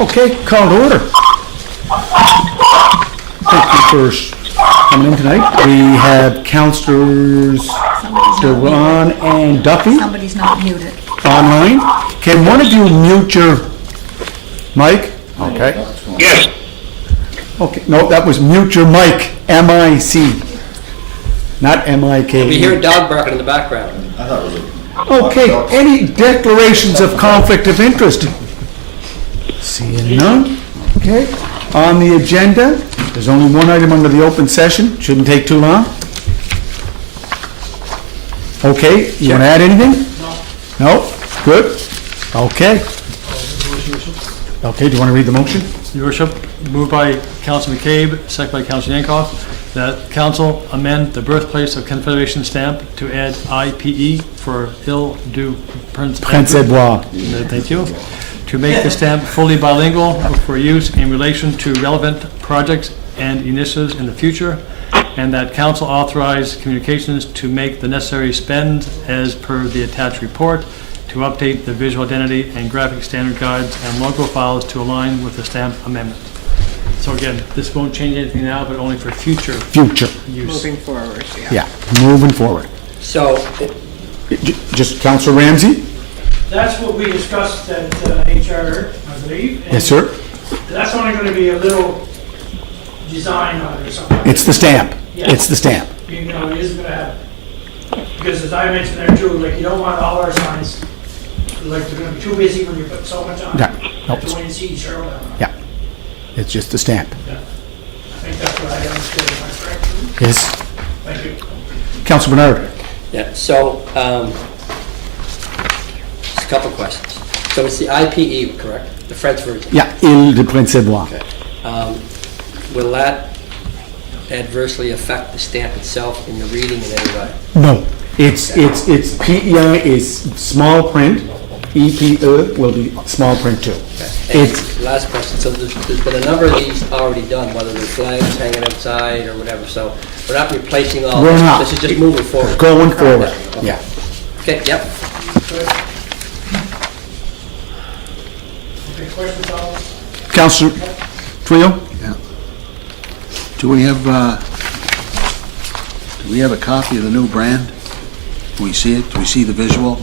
Okay, call to order. Thank you for coming in tonight. We have Councillors Duran and Duffy Somebody's not muted. online. Can one of you mute your mic? Okay. Yes. Okay, no, that was mute your mic, M-I-C, not M-I-K. We hear a dog barking in the background. I thought it was Okay, any declarations of conflict of interest? Seeing none, okay. On the agenda, there's only one item under the open session, shouldn't take too long. Okay, you want to add anything? No. No? Good. Okay. Okay, do you want to read the motion? Your Worship, moved by Council McCabe, second by Council Yankoff, that council amend the birthplace of Confederation stamp to add IPE for Il du Prince Edouard. Thank you. To make the stamp fully bilingual for use in relation to relevant projects and initiatives in the future, and that council authorize communications to make the necessary spend as per the attached report to update the visual identity and graphic standard guides and logo files to align with the stamp amendment. So again, this won't change anything now, but only for future Future, use. Moving forward, yeah, moving forward. So, Just Councillor Ramsey? That's what we discussed at HR, I believe. and Yes, sir. That's only going to be a little design on it or something. It's the stamp. Yeah. It's the stamp. You know, it isn't going to have, because as I mentioned there too, like, you don't want all our signs, like, they're going to be too busy when you put so much on. Yeah. Nope. To when you see Cheryl down. Yeah, it's just the stamp. Yeah. I think that's what I understood, am I correct? Yes. Thank you. Councillor Bernard? yeah, so, just a couple questions. So it's the IPE, correct? The French version. Yeah, Il de Prince Edouard. Will that adversely affect the stamp itself in the reading in any way? No, it's PEI is small print, EPE will be small print too. And It's, last question, so there's been a number of these already done, whether they're flags hanging outside or whatever, so we're not replacing all We're this. not. This is just moving forward. going forward, Okay. yeah. Okay, yep. Good. Okay, questions on? Councillor Trio? Do we have a copy of the new brand? Do we see it? Do we see the visual?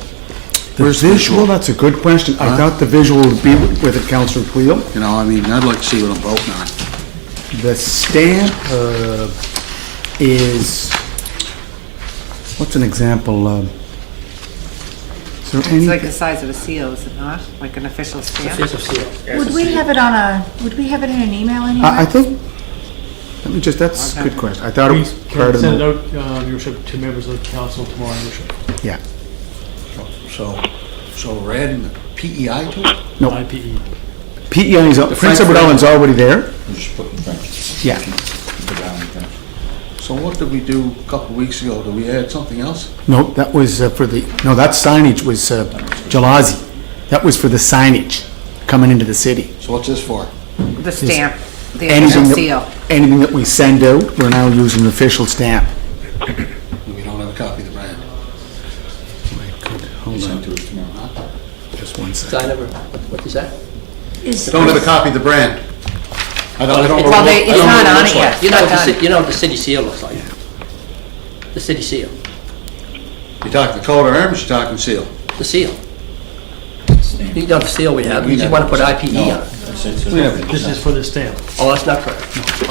The Where's the visual, that's a good question. I thought the visual would be with it, Councillor Trio. You know, I mean, I'd like to see what I'm voting on. The stamp is, what's an example? Is there It's any? like the size of a seal, is it not? Like an official stamp? Official seal. Would we have it on would we have it in an email anywhere? I think, let me just, that's a good question. I thought it was We part can of send it the, out, Your Worship, to members of the council tomorrow, Your Worship. yeah. So we're adding the PEI to it? No, IPE. PEI is, Prince Edward Island's already there. Yeah. So what did we do a couple of weeks ago? Did we add something else? No, that was for the, no, that signage was Jalazi. That was for the signage coming into the city. So what's this for? The stamp, the Anything official that, seal. anything that we send out, we're now using the official stamp. We don't have a copy of the brand. Hold on, to us tomorrow. just one So I second. never, what is that? I don't have a copy of the brand. I don't know. Well, it's I don't know not what it on looks it like. yet. You know, Not what done. you know what the city seal looks like? The city seal, You talking the coat of arms, you talking seal? the seal. You know the seal we have, you just want to put IPE on it. This is for the stamp. Oh, that's not correct.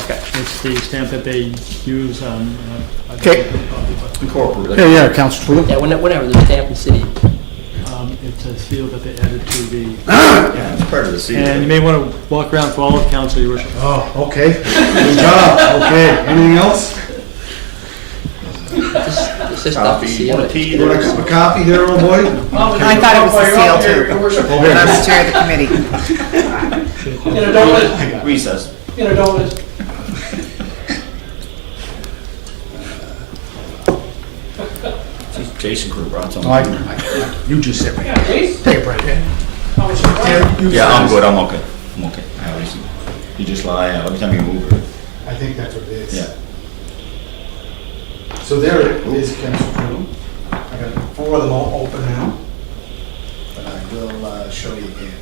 Okay. It's the stamp that they use on. Okay. Yeah, Councillor Twill. Yeah, whenever the stamp in city, It's a seal that they added to the, It's part of the seal. and you may want to walk around for all of council, Your Worship. Oh, okay. Good job. Okay, anything else? is this not the seal? You want a cup of coffee here, old boy? I thought it was the seal too. But I'm the chair of the committee. You know, don't let, Recess. you know, don't let. Jason could have brought something. You just sit right Yeah, please. Take a break. How much you want? Yeah, I'm good, I'm okay. You just lie out every time you move it. I think that's what it is. Yeah. So there it is, Councillor Twill. I got 4 of them all open now. But I will show you again.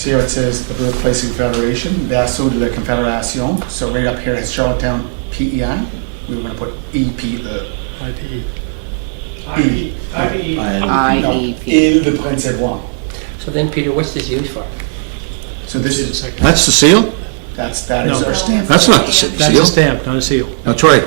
See how it says the birthplace of Confederation, Berceau de la Confédération. So right up here it's Charlottetown PEI. We were going to put EPE. IPE. IPE. No, IEP. Ile de Prince-Édouard. So then, Peter, what's this used for? So this is, That's the seal? that is No. our stamp. That's not the city That's a seal. stamp, not a seal. That's right.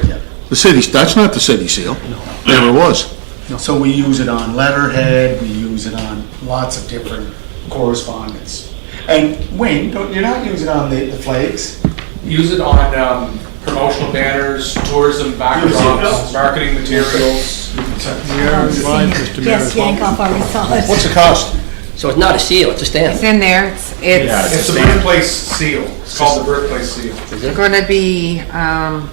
The city, that's not the city seal. Never was. So we use it on letterhead, we use it on lots of different correspondence. And Wayne, you're not using it on the flags? Use it on promotional banners, tourism backdrops, marketing materials. We are advised, Mr. Mayor, Yes, as well. Yankoff already saw it. What's the cost? So it's not a seal, it's a stamp. It's in there, Yeah, it's It's the birthplace seal. It's called the birthplace seal. Is it? gonna be, what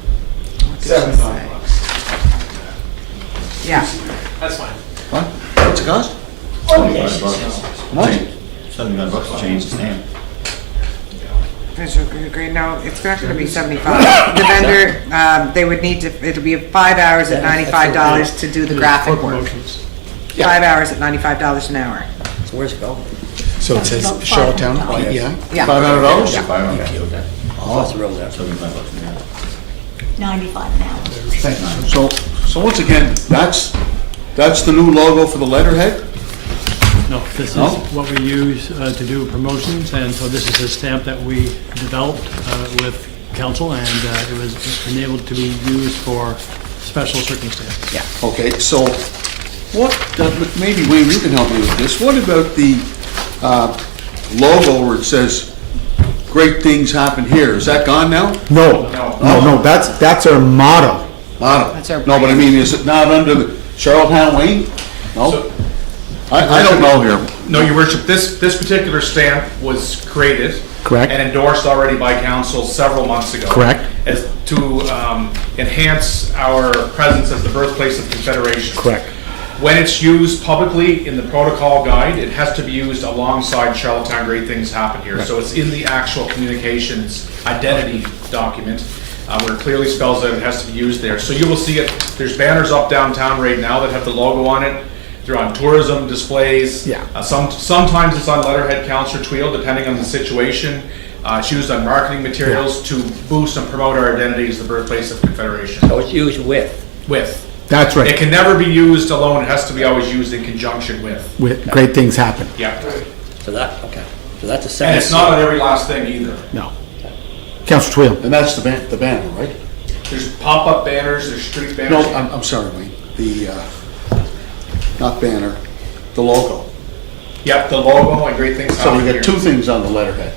did she $75. say? Yeah, That's fine. What? What's the cost? $75. What? $75 to change the stamp. visual agree, no, it's not gonna be 75. The vendor, they would need to, it'll be 5 hours at $95 to do the graphic For work. promotions. 5 hours at $95 an hour. So where's it going? So it says Charlottetown PEI. Yeah. $500? Yeah. What's the room there? $75 an hour. 95 an hour. So once again, that's the new logo for the letterhead? No, this is No? what we use to do promotions, and so this is a stamp that we developed with council, and it was enabled to be used for special circumstances. Yeah. Okay, so what, maybe Wayne, you can help me with this. What about the logo where it says, "Great things happen here"? Is that gone now? No, that's our motto. Motto. That's our No, but I brand. mean, is it not under the Charlottetown Wayne? No? So- I don't know here. No, your worship, this particular stamp was created. Correct. And endorsed already by council several months ago. Correct. As to enhance our presence as the birthplace of Confederation. Correct. When it's used publicly in the protocol guide, it has to be used alongside Charlottetown Great Things Happen Here. So it's in the actual communications identity document, where it clearly spells out it has to be used there. So you will see it, there's banners up downtown right now that have the logo on it. They're on tourism displays. Yeah. Sometimes it's on letterhead, Councillor Tweel, depending on the situation. It's used on marketing materials to boost and promote our identity as the birthplace of Confederation. So it's used with. That's It right. can never be used alone, it has to be always used in conjunction with. Great things happen. Yeah. So that, okay. So that's a And second. it's not on every last thing either. No. Councillor Twill. And that's the banner, right? There's pop-up banners, there's street No, banners. I'm sorry, Wayne. The, not banner, the logo. Yep, the logo and Great Things So Happen we Here. got two things on the letterhead.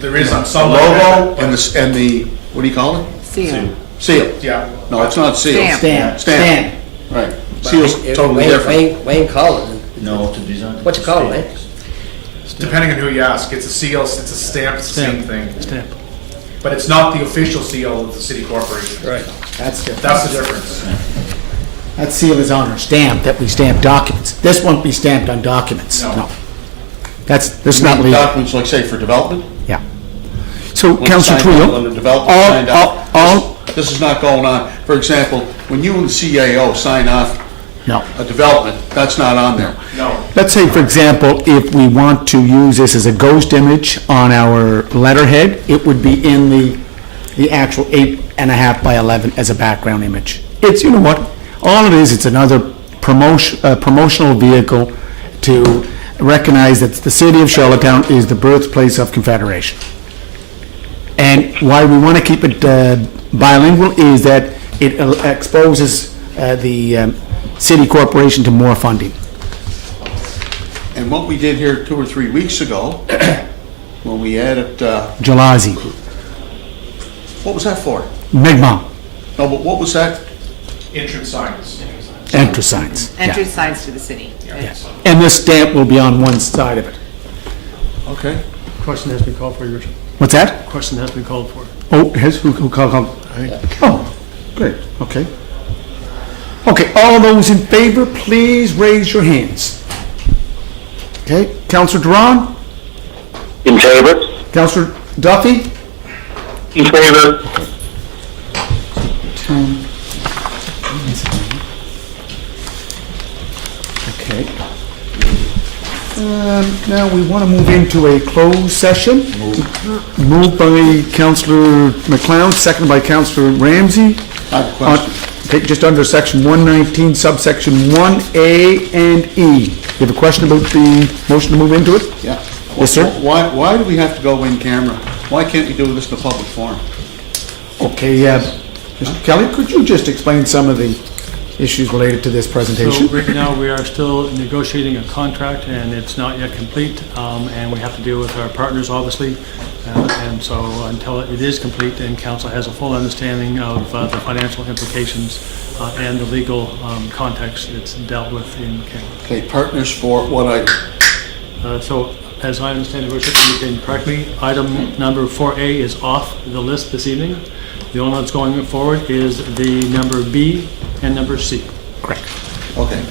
There is on The some logo letterhead, and the, what do you call it? Seal. Seal. Yeah. No, it's not seal. Stamp. Stamp. Right. Seal's totally different. Wayne called it. No, to design. What's it called, Wayne? Depending on who you ask, it's a seal, it's a stamp, it's the same thing. Stamp. But it's not the official seal of the city corporation. Right. That's different. That's the difference. That seal is on our stamp, that we stamp documents. This won't be stamped on documents. No. This is not legal. Documents, like say for development? Yeah. So, When Councillor signed on, Twill, when the developer all- signed off, all- This is not going on. For example, when you and the CAO sign off no. a development, that's not on there. No. Let's say, for example, if we want to use this as a ghost image on our letterhead, it would be in the actual 8.5 by 11 as a background image. It's, you know what, all it is, it's another promotional vehicle to recognize that the city of Charlottetown is the birthplace of Confederation. And why we want to keep it bilingual is that it exposes the city corporation to more funding. And what we did here 2 or 3 weeks ago, when we added, Jalazi, what was that for? Mi'kmaq, No, but what was that? Entrance signs. entrance signs. Yeah. Entrance signs to the city. And this stamp will be on one side of it. Okay. Question has been called for, Your Worship. What's that? Question has been called for. Oh, who called? Oh, great, okay. Okay, all those in favor, please raise your hands. Okay, Councillor Duran, In favor? Councillor Duffy, In favor? okay. Now, we want to move into a closed session. Moved by Councillor McLeod, seconded by Councillor Ramsey. I have a question. Okay, just under section 119, subsection 1A and E. You have a question about the motion to move into it? Yeah. Yes, sir. Why do we have to go in camera? Why can't we do this in a public forum? Okay, Mr. Kelly, could you just explain some of the issues related to this So presentation? right now, we are still negotiating a contract, and it's not yet complete, and we have to deal with our partners, obviously. And so until it is complete and council has a full understanding of the financial implications and the legal context, it's dealt with in camera. Okay, partners for what item? So as I understand it, Richard, you can correct me, item number 4A is off the list this evening. The only one that's going forward is the number B and number C. Correct. Okay,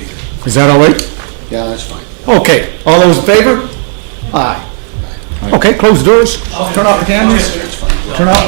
Is that all right? yeah, that's fine. Okay, all those in favor? Aye. Okay, close the doors, turn off the cameras, turn off